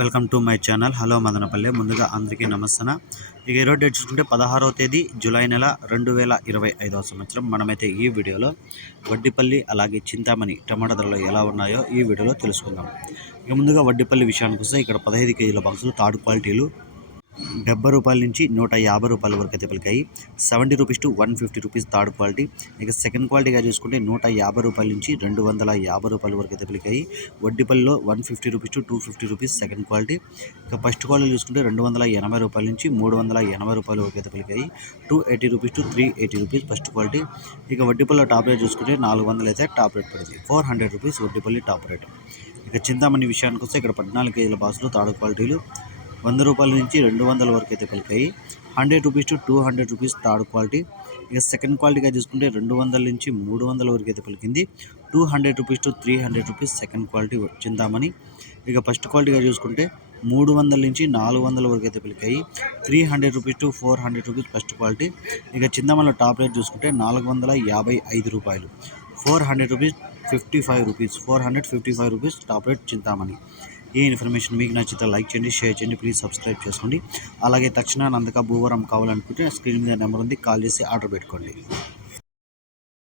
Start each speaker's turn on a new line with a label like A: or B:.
A: Welcome to my channel. Hello Madanapalle. ముందుగా అందరికీ నమస్తన. ఇక ఈరోజు డేట్ చూసుకుంటే పదహారవ తేదీ జూలై నెల రెండు వేల ఇరవై ఐదవ సంవత్సరం. మనమైతే ఈ వీడియోలో వడ్డిపల్లి అలాగే చింతామణి టమాటా ధరలు ఎలా ఉన్నాయో ఈ వీడియోలో తెలుసుకుందాం. ఇక ముందుగా వడ్డిపల్లి విషయానికి వస్తే ఇక్కడ పదహైదు కేజీల బాక్సులు థర్డ్ క్వాలిటీలు డెబ్బై రూపాయల నుంచి నూట యాభై రూపాయల వరకు అయితే పలికాయి. Seventy rupees to one fifty rupees third quality. ఇక సెకండ్ క్వాలిటీగా చూసుకుంటే నూట యాభై రూపాయల నుంచి రెండు వందల యాభై రూపాయల వరకు అయితే పలికాయి. వడ్డీపల్లిలో one fifty rupees to two fifty rupees second quality. ఇక ఫస్ట్ క్వాలిటీ చూసుకుంటే రెండు వందల ఎనభై రూపాయల నుంచి మూడు వందల ఎనభై రూపాయల వరకు అయితే పలికాయి. Two eighty rupees to three eighty rupees first quality. ఇక వడ్డీపల్లిలో టాప్ రేట్ చూసుకుంటే నాలుగు వందలు అయితే టాప్ రేట్ పడింది. Four hundred rupees Vaddipalli top rate. ఇక చింతామణి విషయానికి వస్తే ఇక్కడ పద్నాలుగు కేజీల బాసులు థర్డ్ క్వాలిటీలు. వంద రూపాయల నుంచి రెండు వందల వరకు అయితే పలికాయి. Hundred rupees to two hundred rupees third quality. ఇక సెకండ్ క్వాలిటీగా చూసుకుంటే రెండు వందల నుంచి మూడు వందల వరకు అయితే పలికింది. Two hundred rupees to three hundred rupees second quality Chintamani ఇక ఫస్ట్ క్వాలిటీగా చూసుకుంటే మూడు వందల నుంచి నాలుగు వందల వరకు అయితే పలికాయి. Three hundred rupees to four hundred rupees first quality. ఇక చిందమల టాప్ రేట్ చూసుకుంటే నాలుగు వందల యాభై ఐదు రూపాయలు. Four hundred rupees fifty five rupees four hundred fifty five rupees top rate Chintamani. ఈ ఇన్ఫర్మేషన్ మీకు నచ్చితే లైక్ చేయండి షేర్ చేయండి ప్లీజ్ సబ్స్క్రైబ్ చేసుకోండి. అలాగే తక్షణ నందక భూవరం కావాలనుకుంటే స్క్రీన్ మీద నెంబర్ ఉంది కాల్ చేసి ఆర్డర్ పెట్టుకోండి.